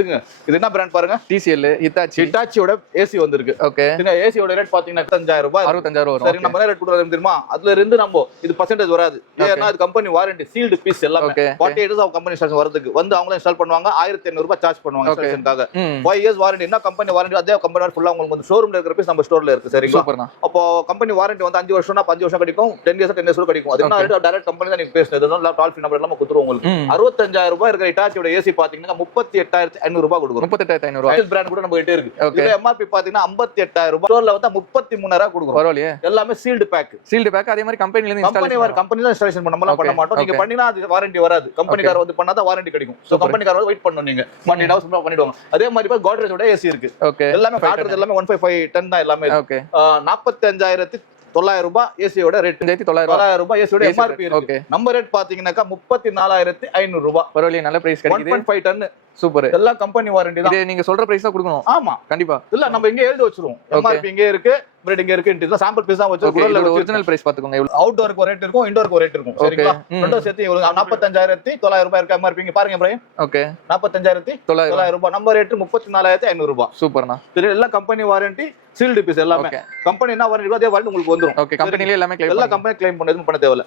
இது என்ன பிராண்ட் பாருங்க, TCL, ஹிட்டாச்சியோட ஏசி வந்திருக்கு. ஓகே, ஏசியோட ரேட் பாத்தீங்கன்னா 65,000 ரூபாய், 65,000 வரும். சரி, நம்ம என்ன ரேட் கொடுக்குறது தெரியுமா? அதுல இருந்து நம்ம இது பர்சன்டேஜ் வராது, ஏன்னா அது கம்பெனி வாரண்டி சீல்டு பீஸ் எல்லாமே 48 இயர்ஸ் ஆஃப் கம்பெனி ஸ்டேஷன் வரதுக்கு வந்து அவங்களே இன்ஸ்டால் பண்ணுவாங்க. 1,500 ரூபாய் சார்ஜ் பண்ணுவாங்க இன்ஸ்டாலேஷனுக்காக. 5 இயர்ஸ் வாரண்டி, என்ன கம்பெனி வாரண்டி அதே கம்பெனி ஃபுல்லா உங்களுக்கு வந்து ஷோரூம்ல இருக்கிற பீஸ் நம்ம ஸ்டோர்ல இருக்கு. சரிங்களா? அப்போ கம்பெனி வாரண்டி வந்து 5 வருஷம்னா 5 வருஷம் கிடைக்கும், 10 இயர்ஸ் 10 இயர்ஸ் கிடைக்கும். அது என்ன ரேட் டைரக்ட் கம்பெனி தான் நீங்க பேசுறது, டால் ஃப்ரீ நம்பர் எல்லாம் கொடுத்துருவோம் உங்களுக்கு. 65,000 ரூபாய் இருக்கிற ஹிட்டாச்சியோட ஏசி பாத்தீங்கன்னா 38,500 ரூபாய் கொடுக்கும். 38,500 பிராண்ட் கூட நம்ம கிட்ட இருக்கு. இதுல எம்ஆர்பி பாத்தீங்கன்னா 58,000 ரூபாய், ஸ்டோர்ல வந்து 33,000 கொடுக்கும். பரவாயில்லையே, எல்லாமே சீல்டு பேக். அதே மாதிரி கம்பெனில இருந்து கம்பெனி தான் இன்ஸ்டாலேஷன் பண்ண மாட்டோம். நீங்க பண்ணினா அது வாரண்டி வராது, கம்பெனிக்கார வந்து பண்ணாதான் வாரண்டி கிடைக்கும். சோ கம்பெனிக்கார வெயிட் பண்ணனும், நீங்க 48 ஹவர்ஸ் பண்ணிடுவாங்க. அதே மாதிரி கோட்ரேஜோட ஏசி இருக்கு. எல்லாமே காட்டுறது எல்லாமே 1510 தான் எல்லாமே. 45,900 ரூபாய் ஏசியோட ரேட். 900 ரூபாய் ஏசியோட எம்ஆர்பி இருக்கு. நம்ம ரேட் பாத்தீங்கன்னா 34,500 ரூபாய். பரவாயில்லையே, நல்ல பிரைஸ் கிடைக்குது. 1.5 டன். சூப்பர். எல்லாம் கம்பெனி வாரண்டி தான். இது நீங்க சொல்ற பிரைஸ் தான் கொடுக்கணும். ஆமா, கண்டிப்பா. இல்ல நம்ம இங்க எழுதி வச்சிருவோம், எம்ஆர்பி இங்க இருக்கு, ரேட் இங்க இருக்கு. இது சாம்பிள் பீஸ் தான் வச்சிருக்கோம். ஒரிஜினல் பிரைஸ் பாத்துக்கோங்க. அவுட்டோருக்கு ஒரு ரேட் இருக்கும், இன்டோருக்கு ஒரு ரேட் இருக்கும். சரிங்களா? ரெண்டும் சேர்த்து 45,900 ரூபாய் இருக்கு எம்ஆர்பி. இங்க பாருங்க பிரைம். ஓகே, 45,900 ரூபாய். நம்ம ரேட் 34,500 ரூபாய். சூப்பர்ண்ணா. இது எல்லாம் கம்பெனி வாரண்டி, சீல்டு பீஸ் எல்லாமே. கம்பெனி என்ன வாரண்டி அதே வாரண்டி உங்களுக்கு வந்துரும். ஓகே, கம்பெனில எல்லாமே எல்லா கம்பெனி கிளைம் பண்ண தேவையில்ல.